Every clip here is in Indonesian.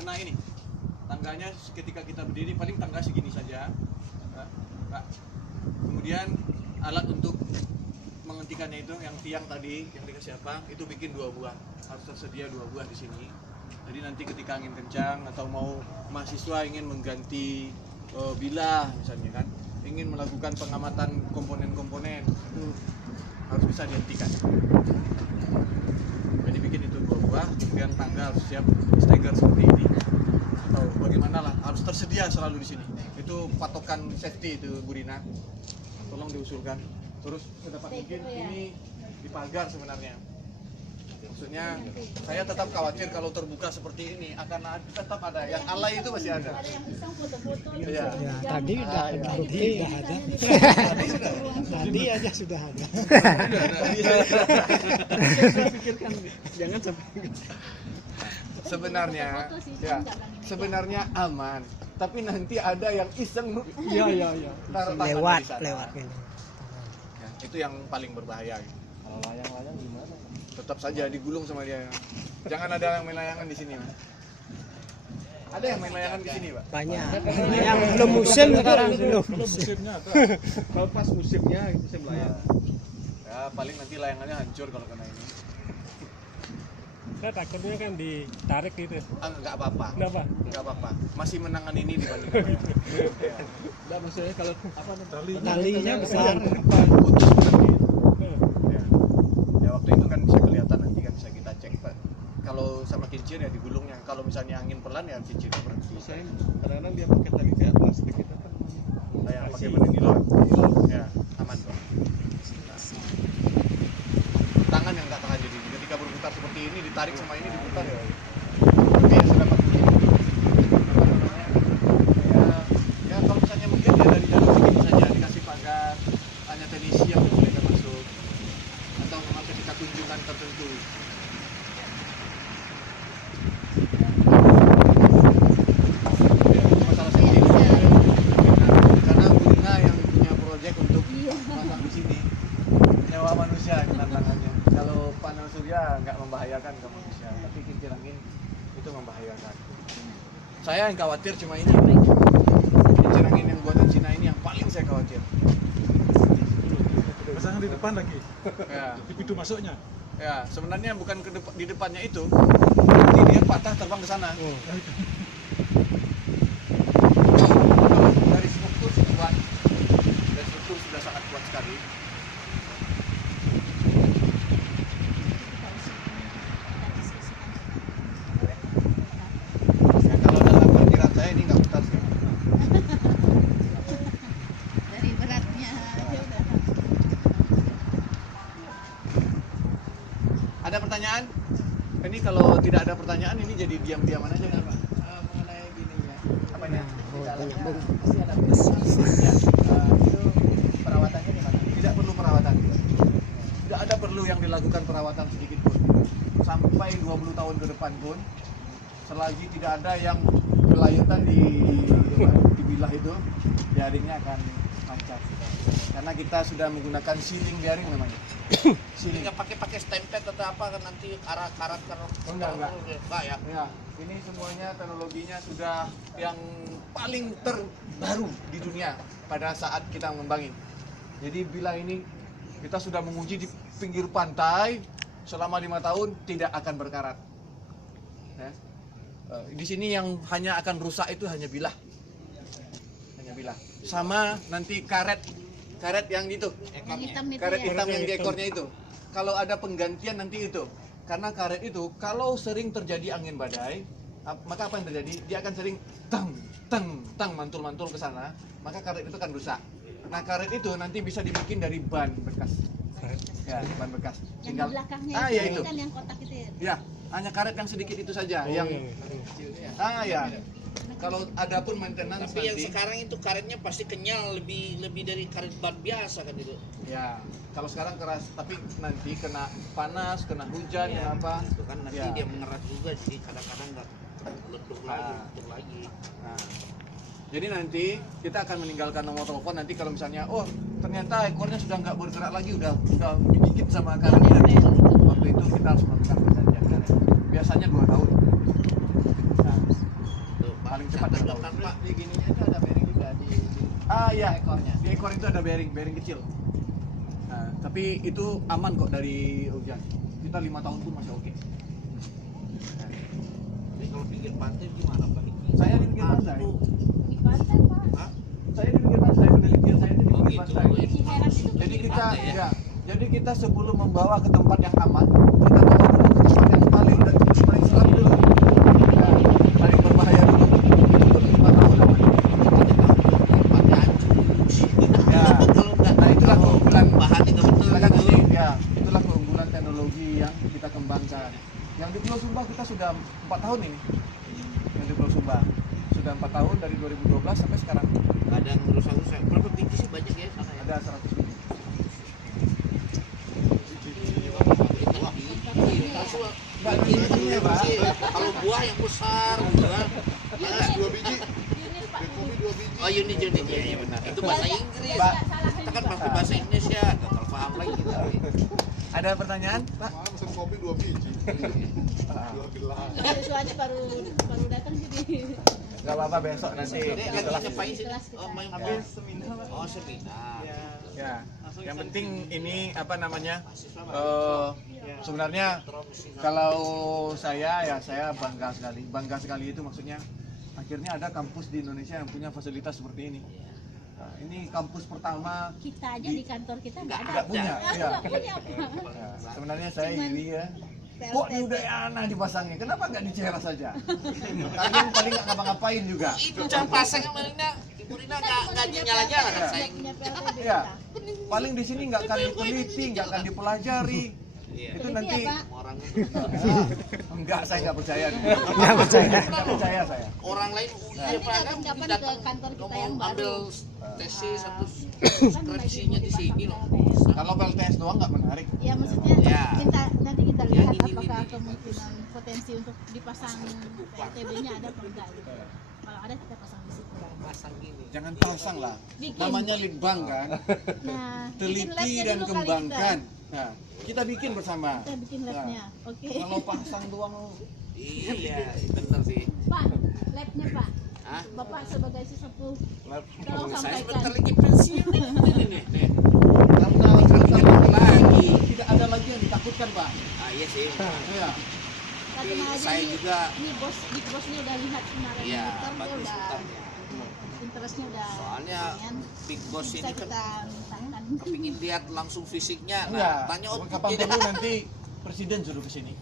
kena ini. Tangganya ketika kita berdiri paling tangga segini saja. Nah, kemudian alat untuk menghentikannya itu yang tiang tadi yang dikasih apa itu bikin 2 buah, harus tersedia 2 buah di sini. Jadi nanti ketika angin kencang atau mau mahasiswa ingin mengganti bilah misalnya kan, ingin melakukan pengamatan komponen-komponen itu harus bisa dihentikan. Jadi bikin itu 2 buah, kemudian tangga harus siap stagger seperti ini. Atau bagaimana lah, harus tersedia selalu di sini. Itu patokan safety itu Bu Rina. Tolong diusulkan. Terus sedapat mungkin ini dipagar sebenarnya. Maksudnya saya tetap khawatir kalau terbuka seperti ini akan tetap ada yang alay itu masih ada. Ada yang iseng foto-foto. Ya, tadi udah bukti udah ada. Tadi aja sudah ada. Saya pikirkan jangan sampai. Sebenarnya aman, tapi nanti ada yang iseng. Iya. Taruh tangan Lewat di sana. ini. Ya, itu yang paling berbahaya. Kalau layang-layang gimana? Tetap saja digulung sama dia. Jangan ada yang main layangan di sini, Mas. Ada yang main layangan di sini, Pak? Banyak. Yang belum musim sekarang belum. Musimnya kalau pas musimnya musim layang. Ya, paling nanti layangannya hancur kalau kena ini. Saya takutnya kan ditarik gitu. Enggak apa-apa. Kenapa? Enggak apa-apa. Masih menangan ini dibanding yang lain. Ya. Enggak maksudnya kalau apa Talinya besar. Putus sebenarnya. Ya. Ya waktu itu kan bisa kelihatan nanti kan bisa kita cek, Pak. Kalau sama kincir ya digulungnya. Kalau misalnya angin pelan ya kincirnya berhenti. saya kadang-kadang dia pakai tali kayak plastik kita kan. Yang pakai badan nilon. Ya, aman kok. Tangan yang nggak tahan jadi ketika berputar seperti ini ditarik sama ini diputar ya. Oke, sudah pasti. Ya kalau misalnya mungkin ya dari jalan segini saja dikasih pagar, hanya teknisi yang boleh masuk atau memang ketika kunjungan tertentu. Ya, masalah sendiri. Karena Bu Rina yang punya proyek untuk pasang di sini. Nyawa manusia tantangannya. Kalau panel surya nggak membahayakan ke manusia, tapi kincir angin itu membahayakan. Saya yang khawatir cuma ini. Kincir angin yang buatan Cina ini yang paling saya khawatir. Pasangan di depan lagi. Ya, Di pintu masuknya. ya sebenarnya bukan di depannya itu, nanti dia patah terbang ke sana. Dari struktur kuat, dari struktur sudah sangat kuat sekali. Ya, kalau dalam perkiraan saya ini nggak putar sih. Dari beratnya aja udah. Ada pertanyaan? Ini kalau tidak ada pertanyaan ini jadi diam-diaman aja nih Pak. Mengenai gini ya, Apanya? di dalamnya pasti ada ya, itu perawatannya gimana? Tidak perlu perawatan. Tidak ada perlu yang dilakukan perawatan sedikit pun. Sampai 20 tahun ke depan pun selagi tidak ada yang kelayatan di bilah itu, jaringnya akan lancar. Karena kita sudah menggunakan sealing bearing namanya. Sealing. Nggak pakai stempet atau apa kan nanti karat kan? Enggak ya. Ya, ini semuanya teknologinya sudah yang paling terbaru di dunia pada saat kita mengembangin. Jadi bila ini kita sudah menguji di pinggir pantai selama 5 tahun tidak akan berkarat. Ya. Di sini yang hanya akan rusak itu hanya bilah. Hanya bilah. Sama nanti karet yang itu. Yang hitam itu Karet ya. hitam yang di ekornya itu. Kalau ada penggantian nanti itu. Karena karet itu kalau sering terjadi angin badai, maka apa yang terjadi? Dia akan sering tang mantul-mantul ke sana, maka karet itu akan rusak. Nah, karet itu nanti bisa dibikin dari ban bekas. Ya, ban bekas. Yang di belakangnya ya itu itu. kan yang kotak itu ya. Ya, hanya karet yang sedikit itu saja yang ya. Kalau ada pun maintenance Tapi yang nanti. sekarang itu karetnya pasti kenyal, lebih dari karet ban biasa kan itu. Ya, kalau sekarang keras, tapi nanti kena panas, kena hujan, Ya, kenapa? itu kan nanti Ya. dia mengeras juga, jadi kadang-kadang nggak lentur lagi. Nah, jadi nanti kita akan meninggalkan nomor telepon nanti kalau misalnya, oh ternyata ekornya sudah nggak bergerak lagi, udah dikit sama karetnya. Waktu itu kita harus melakukan pergantian karet. Biasanya 2 tahun. Nah, paling cepat 2 tahun. Tanpa di gininya itu ada bearing juga di Iya, ekornya. di ekor itu ada bearing kecil. Nah, tapi itu aman kok dari hujan. Kita 5 tahun pun masih oke. Jadi kalau pinggir pantai gimana Pak? Saya di pinggir pantai. Di pantai, Pak. Hah? Saya di pinggir pantai, penelitian saya itu di Oh pinggir gitu. pantai. Di Herat itu Jadi Pinggir kita pantai ya? jadi kita sebelum membawa ke tempat yang aman, kita bawa dulu ke tempat yang paling seram dulu. Nah, paling berbahaya dulu. Untuk 5 tahun aman. Pantai hancur. Ya, Kalau nggak, nah itulah kalau keunggulan bahannya nggak betul Silakan gitu. nanti, ya, itulah keunggulan teknologi yang kita kembangkan. Yang di Pulau Sumba kita sudah 4 tahun ini. Yang di Pulau Sumba sudah 4 tahun dari 2012 sampai sekarang. Nggak ada yang rusak-rusak. Berapa tinggi sih banyak ya sana ya? Ada 100 lebih. Wah, ini langsung Nggak tinggi ya, Pak. kalau buah yang besar gitu kan. Iya nggak? 2 biji. Unit, Pak. Oh unit ya, iya benar. Itu bahasa Inggris. Pak. Kita kan pasti bahasa Indonesia. Nggak terlalu paham lagi kita. Ada pertanyaan, Pak? Pesan kopi 2 biji. 2 gelas. Siswanya baru datang jadi Gak apa-apa, besok nanti Dek, lagi setelah ngapain sih? Kelas kita. Oh main Habis seminar. Oh seminar. ya. Yang penting ini apa namanya? Iya. Sebenarnya kalau saya bangga sekali itu maksudnya akhirnya ada kampus di Indonesia yang punya fasilitas seperti ini. Nah, ini kampus pertama kita aja di kantor kita nggak ada. nggak punya, ya. Nggak punya, Pak. Nah, sebenarnya saya Cuman iri ya. PLTP. Kok di Udayana dipasangnya? Kenapa nggak di Ciara saja? Kalian paling nggak ngapa-ngapain juga. Itu cara pasang yang Marina, Ibu Rina nggak nyala-nyala kan saya. Punya PLTB Ya, kita. paling di sini nggak akan diteliti, nggak akan dipelajari. Iya. Itu Teliti nanti ya, Pak? Orang enggak, saya nggak percaya. Nggak percaya saya. orang lain Nanti Pak kan kapan-kapan datang ke kantor kita ngomong yang baru. ambil tesis atau Kan skripsinya lagi di sini loh. PLTS. Kalau PLTS doang nggak menarik. Ya maksudnya Ya. nanti kita Ya, lihat ini, apakah ini. kemungkinan potensi untuk dipasang PLTB-nya ada atau enggak gitu. Kalau ada kita pasang di situ. Pasang gini. Jangan pasang lah. Bikin. Namanya litbang kan. Nah, bikin Teliti labnya dan dulu kali kembangkan. Nah, kita bikin bersama. Kita bikin labnya. Oke. Kalau pasang doang Iya, benar sih. Pak, labnya Pak. Hah? Bapak sebagai sesepuh tolong Saya sebentar sampaikan. lagi pensiun nih. karena Lagi. tidak ada lagi yang ditakutkan, Pak. Ah iya sih. Ya. Satu aja Saya nih, juga ini big bosnya udah lihat kemarin iya muter, dia bagus udah putarnya. interestnya udah Soalnya lumayan. Big Boss Bisa ini kan kita mintakan. kepingin lihat langsung fisiknya. Enggak. Nah, tanya Kapan outputnya. perlu nanti presiden suruh ke sini.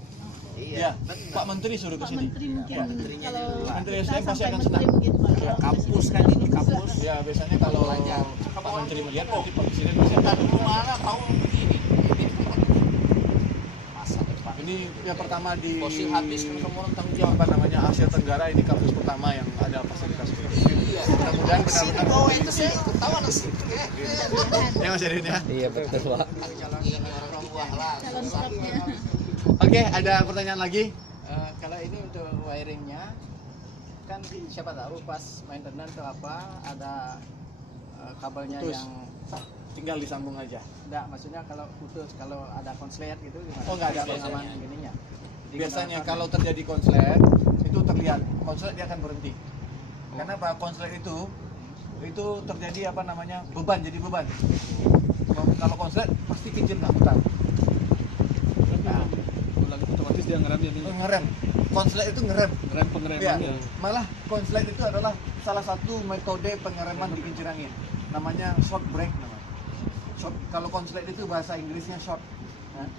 Iya, Ya, benar. Pak Menteri suruh ke Pak sini. Menteri mungkin Ya. Menterinya kalau dulu lah. Menteri kita SDM pasti sampai akan menteri senang. mungkin kalau Ya, kampus presiden kan ini bisa. kampus. Ya, biasanya kalau Belajar. Pak Menteri melihat nanti Pak Presiden pasti Kita akan. dulu mana tahu begini. Masa depan. Ini yang pertama di Fosil habis kan semua orang tanggung jawab. apa namanya Asia Tenggara, ini kampus pertama yang ada fasilitas seperti ini. Iya. Mudah-mudahan Sini benar-benar bawa itu saya ketawa nasi. ya Mas Erin ya. Iya betul Pak. Ini orang tua lah. Calon stafnya. Oke, ada pertanyaan lagi? Kalau ini untuk wiringnya kan siapa tahu pas maintenance atau apa ada kabelnya Putus. yang Tinggal disambung aja. enggak, maksudnya kalau putus, kalau ada konslet gitu gimana? Oh, nggak ada pengaman biasanya. gininya. Biasanya kalau terjadi konslet itu terlihat konslet dia akan berhenti. Karena apa? Konslet itu terjadi apa namanya beban, jadi beban. Kalau konslet pasti kincir nggak putar. Nah, Otomatis dia ngerem jadi ngerem. Konslet itu ngerem. ngerem Ya, pengeremannya. malah konslet itu adalah salah satu metode pengereman di kincir angin. Namanya short break namanya. Short, kalau konslet itu bahasa Inggrisnya short. Nah,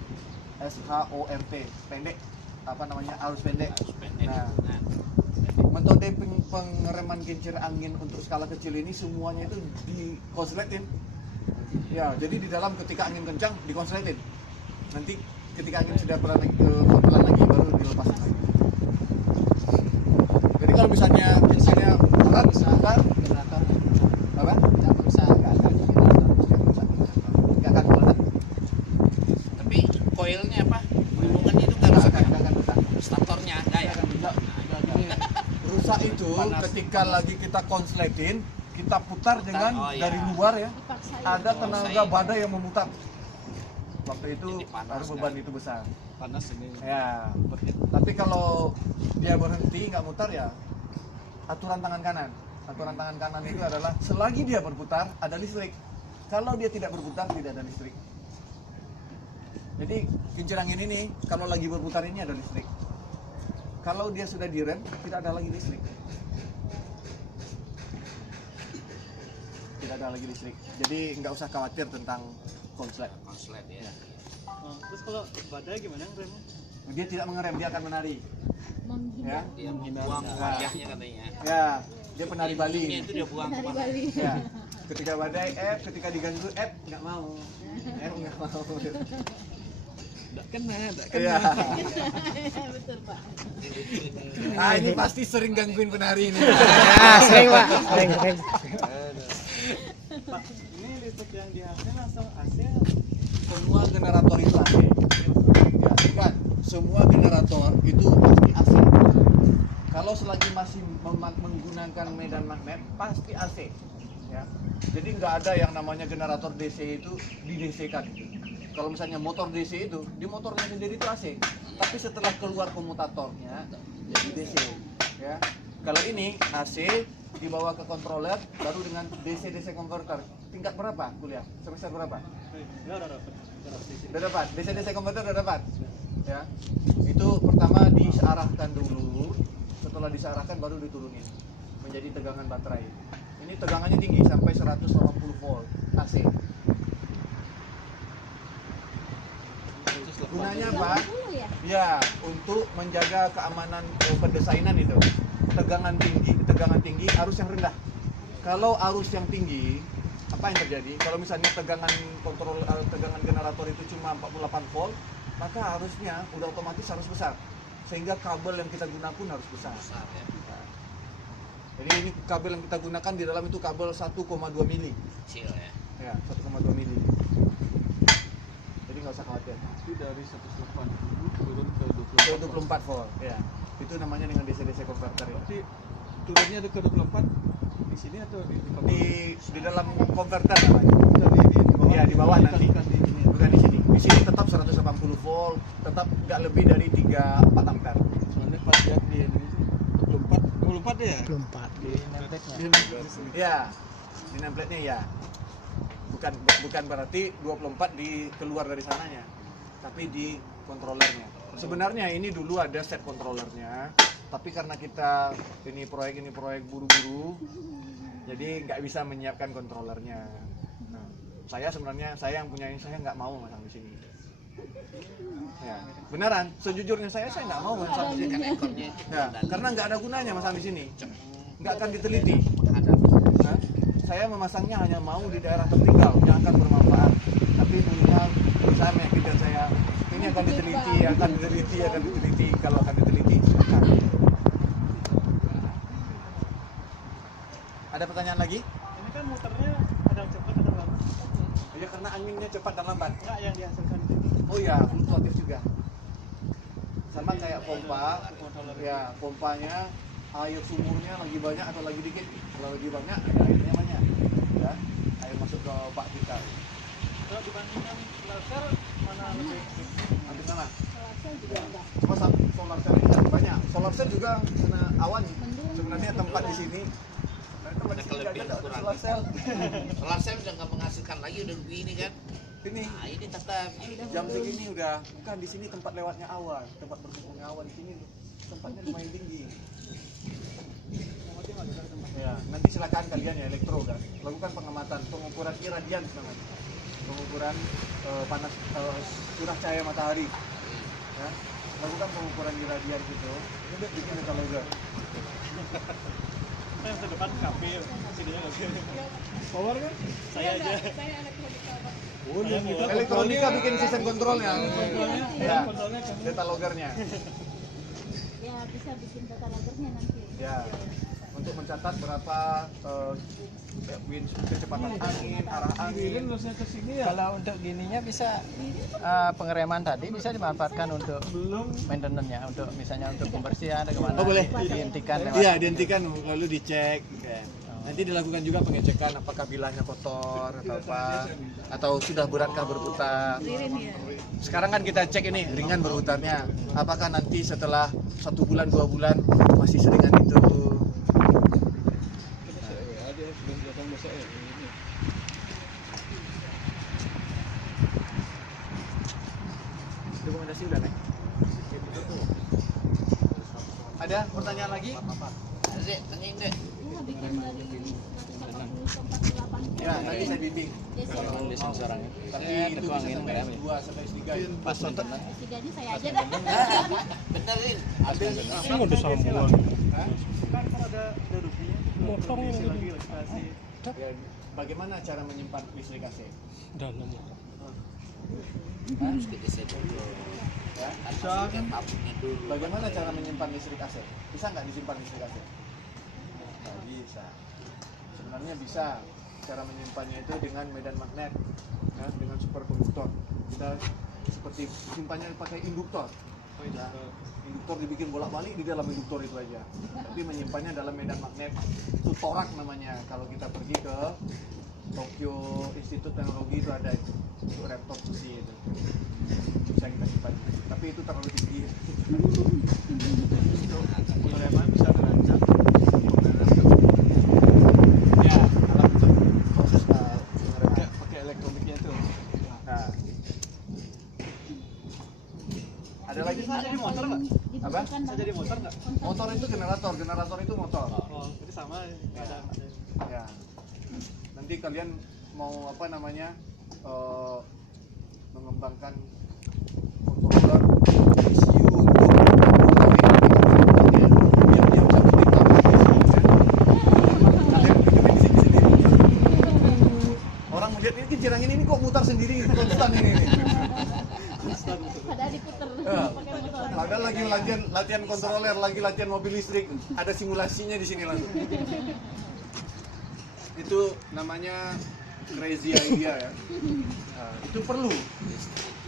SHORT, pendek. Apa namanya? Arus pendek. Nah, metode pengereman kincir angin untuk skala kecil ini semuanya itu dikonsletin. Ya, jadi di dalam ketika angin kencang dikonsletin. Nanti ketika angin sudah pelan lagi baru dilepaskan lagi. Jadi kalau misalnya kincirnya berat, sebentar, Generator apa? nggak berusaha nggak akan generator. Nggak akan meledak. Tapi koilnya apa? Hubungannya itu nggak rusak. Nggak akan rusak. Statornya ada ya. Rusak itu ketika lagi kita konsletin, kita putar dengan Oh, iya. dari luar ya. Dipaksain. Ada tenaga badai yang memutar. Waktu itu Jadi panas, harus beban itu besar. Panas ini. Ya, tapi kalau dia berhenti nggak mutar ya aturan tangan kanan. Aturan tangan kanan itu adalah selagi dia berputar ada listrik. Kalau dia tidak berputar tidak ada listrik. Jadi kincir angin ini kalau lagi berputar ini ada listrik. Kalau dia sudah direm tidak ada lagi listrik. Tidak ada lagi listrik. Jadi nggak usah khawatir tentang konslet. Konslet ya. Terus kalau badai gimana remnya? Dia tidak mengerem, dia akan menari. Ya, Dia membuang wajahnya katanya. ya, dia penari Ini Bali. itu dia buang Dari kemana? Bali. Ya, ketika badai, ketika diganggu, nggak mau. Nggak mau. Enggak kena. Iya. Betul Pak. Ah, ini pasti sering gangguin penari ini. Sering Pak, sering. Pak, ini listrik yang dihasilkan langsung AC. Semua generator itu AC. Ya, bukan. Semua generator itu pasti AC. Kalau selagi masih menggunakan medan magnet, pasti AC. Ya. Jadi nggak ada yang namanya generator DC itu di DC kan. Kalau misalnya motor DC itu, di motornya sendiri itu AC. Tapi setelah keluar komutatornya, jadi DC. Ya. Kalau ini AC dibawa ke controller, baru dengan DC converter. Tingkat berapa kuliah? Semester berapa? Udah dapat. DC converter udah dapat. Ya. Itu pertama disearahkan dulu. Setelah disearahkan baru diturunin menjadi tegangan baterai. Ini tegangannya tinggi sampai 180 volt AC. Gunanya apa? Dulu ya. Ya, untuk menjaga keamanan pendesainan itu. Tegangan tinggi, arus yang rendah. Kalau arus yang tinggi, apa yang terjadi? Kalau misalnya tegangan generator itu cuma 48 volt, maka arusnya udah otomatis harus besar. Sehingga kabel yang kita gunakan pun harus besar. Besar ya. Jadi ini kabel yang kita gunakan di dalam itu kabel 1,2 mili. Kecil ya. Ya, 1,2 mili. Jadi nggak usah khawatir. Itu dari 180 turun ke Ke 24. 24 volt. Ya. Itu namanya dengan DC converter ya. Berarti turunnya ke 24 di sini atau Di dalam converter namanya. Iya, di bawah nanti. Bukan di sini. Di sini tetap 180 volt, tetap nggak lebih dari 3-4 ampere. Soalnya pas lihat di Indonesia 24 ya? 24. Di nempleknya. Ya, di nameplate-nya ya. Bukan berarti 24 keluar dari sananya, tapi di controllernya. Sebenarnya ini dulu ada set controllernya, tapi karena kita ini proyek buru-buru, jadi nggak bisa menyiapkan controllernya. Nah, saya yang punya ini saya nggak mau masang di sini. Ya, beneran. Sejujurnya saya nggak mau masang di sini. Kan ekornya itu Ya, karena nggak ada gunanya masang di sini. Nggak akan diteliti. Nah, saya memasangnya hanya mau di daerah tertinggal yang akan bermanfaat. Tapi minimal saya meyakinkan saya ini akan diteliti. Kalau akan diteliti, silakan. Ada pertanyaan lagi? Ini kan muternya kadang cepat kadang lambat. Ya karena anginnya cepat dan lambat. Enggak yang dihasilkan itu. Oh ya, fluktuatif juga. Sama kayak pompa, ya pompanya air sumurnya lagi banyak atau lagi dikit. Kalau lagi banyak, ada airnya banyak. Ya, air masuk ke bak kita. Kalau dibandingkan laser mana lebih? Nanti sana. Solar cell juga enggak. Oh, solar cell ini kan banyak. Solar cell juga kena awan. Sebenarnya tempat di sini. Nah, tempat di Ada sini nggak kelebihan ada kurang. solar cell. Solar cell udah nggak menghasilkan lagi, udah begini kan. Ini Nah ini tetap jam segini udah bukan di sini tempat lewatnya awan, tempat berkumpulnya awan di sini tempatnya lumayan tinggi. Ya, nanti silakan kalian ya elektro kan, lakukan pengamatan, pengukuran iradian namanya, pengukuran panas curah cahaya matahari. Ya, lakukan pengukuran iradian gitu. Ini dia bikin kataloger. Saya terdepan kafe, sininya nggak bisa. Power kan? Saya aja. Oh, elektronika bikin sistem kontrolnya. Ya, datalogernya. Ya bisa bikin data lagernya nanti. Ya, untuk mencatat berapa kecepatan angin, arah angin. Kalau untuk gininya bisa pengereman tadi bisa dimanfaatkan untuk maintenance-nya, untuk misalnya untuk pembersihan atau kemana. Oh, boleh. Dihentikan lewat. Iya, dihentikan lalu dicek. Nanti dilakukan juga pengecekan apakah bilahnya kotor atau apa, atau sudah beratkah berputar. Sekarang kan kita cek ini ringan berputarnya. Apakah nanti setelah 1 bulan 2 bulan masih seringan itu? pertanyaan lagi? Dek, tanyain deh. Iya, bikin dari 180 ke 48. Ya, tadi saya bimbing. Desi. Kalau mau. Tapi itu bisa sampai S2 sampai S3. Pas nonton. S3-nya saya aja dah. Benerin. Ini mau disambung. Kan kalau ada rupiah, Motong ini. lagi registrasi. Ya, bagaimana cara menyimpan listrik AC? Dalam. Harus digeser dulu. Ya. Kan masih tabungnya dulu. Bagaimana cara menyimpan listrik AC? Bisa nggak disimpan listrik AC? Nggak bisa. Sebenarnya bisa. Cara menyimpannya itu dengan medan magnet, ya, dengan superkonduktor. Kita seperti simpannya pakai induktor. Ya, induktor dibikin bolak-balik di dalam induktor itu aja. Tapi menyimpannya dalam medan magnet. Itu torak namanya. Kalau kita pergi ke Tokyo Institut Teknologi itu ada itu. Untuk reaktor fusi itu. Bisa kita simpan. Tapi itu terlalu tinggi. Pengereman bisa terancam. Ya, alat untuk proses pengereman. Pakai elektroniknya itu. Nah. Ada lagi? Bisa jadi motor nggak? Apa? Bisa jadi motor nggak? Motor itu generator, generator itu motor. Oh, jadi sama. Ada. Ya. Nanti kalian mau apa namanya mengembangkan controller ECU untuk yang bisa bikin kalian bikin sendiri. Orang melihat ini kincirang ini kok mutar sendiri konstan ini. Padahal diputer Ya. pakai motor. Padahal lagi latihan controller, lagi latihan mobil listrik, ada simulasinya di sini langsung. Itu namanya crazy idea ya. Nah, itu perlu.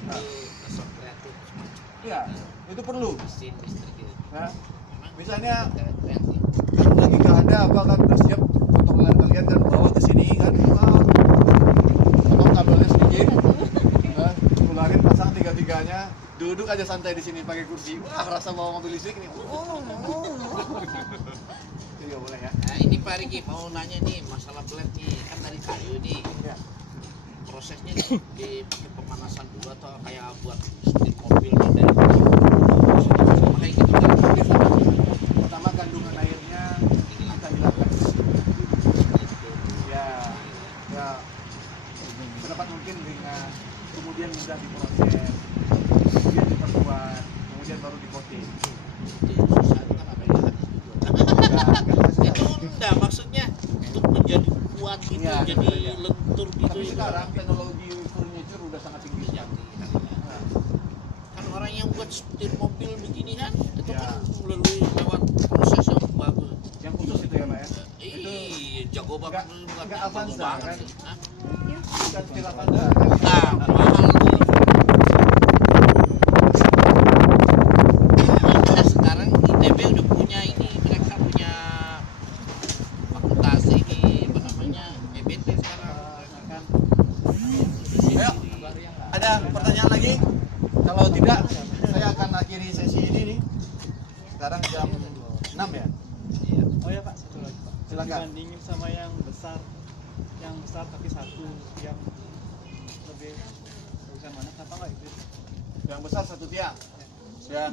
Nah, Besok kreatif. ya, itu perlu. Mesin listrik itu. Nah, misalnya Kreatif. kan lagi nggak ada apa kan udah siap controller kalian kan bawa ke sini kan, potong kabelnya sedikit, keluarin pasang tiga-tiganya, duduk aja santai di sini pakai kursi. Wah, rasa bawa mobil listrik nih. Itu juga boleh ya. Nah, ini Pak Riki mau nanya nih masalah blade nih, kan dari kayu nih. Ya. Prosesnya dipakai pemanasan dulu atau kayak buat setir mobil nih dari kayu. Kayak gitu kan. Pertama kandungan airnya kita hilangkan. Ya, ya. Sedapat mungkin dengan kemudian mudah diproses, kemudian diperkuat, kemudian baru di-coating. Itu susah itu kan apa ya? Itu enggak maksudnya untuk menjadi kuat gitu, Iya, jadi iya. lentur gitu. Tapi sekarang teknologi furniture udah sangat tinggi sekali. Nah, Kan orang yang buat setir mobil begini kan itu Ya. kan melalui lewat proses yang bagus. yang khusus itu ya Pak ya. Ih, jago banget lu, bukan nggak jago Avanza, banget kan? sih. Hah? Bukan setir Avanza. Nah, mahal tuh. Nah, sekarang ITB udah punya ini, mereka punya fakultas ini apa namanya EBT sekarang kan. Ayo, ada pertanyaan lagi? Kalau tidak, saya akan akhiri sesi ini nih. Sekarang jam 6 ya. Oh ya Pak, satu lagi Pak. Silakan. Dibandingin sama yang besar tapi satu yang lebih bagusan mana? Kenapa nggak itu? Yang besar satu tiang. Ya.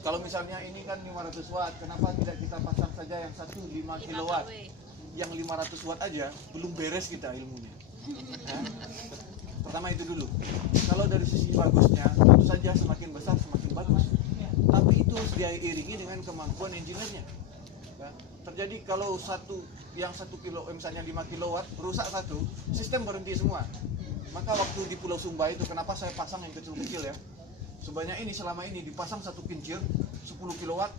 Kalau misalnya ini kan 500 watt, kenapa tidak kita pasang saja yang satu 5 kilowatt? Yang 500 watt aja belum beres kita ilmunya. Ya. Pertama itu dulu. Kalau dari sisi bagusnya, tentu saja semakin besar semakin bagus. Tapi itu harus diiringi dengan kemampuan engineer-nya. Ya. Terjadi kalau yang 1 kilo, misalnya 5 kilowatt rusak satu, sistem berhenti semua. Maka waktu di Pulau Sumba itu kenapa saya pasang yang kecil-kecil ya? Sebanyak ini selama ini dipasang satu kincir 10 kilowatt,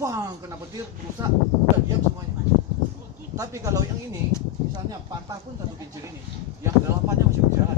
bang kena petir rusak, udah diam semuanya. Tapi kalau yang ini misalnya patah pun satu kincir ini, yang 8-nya masih berjalan,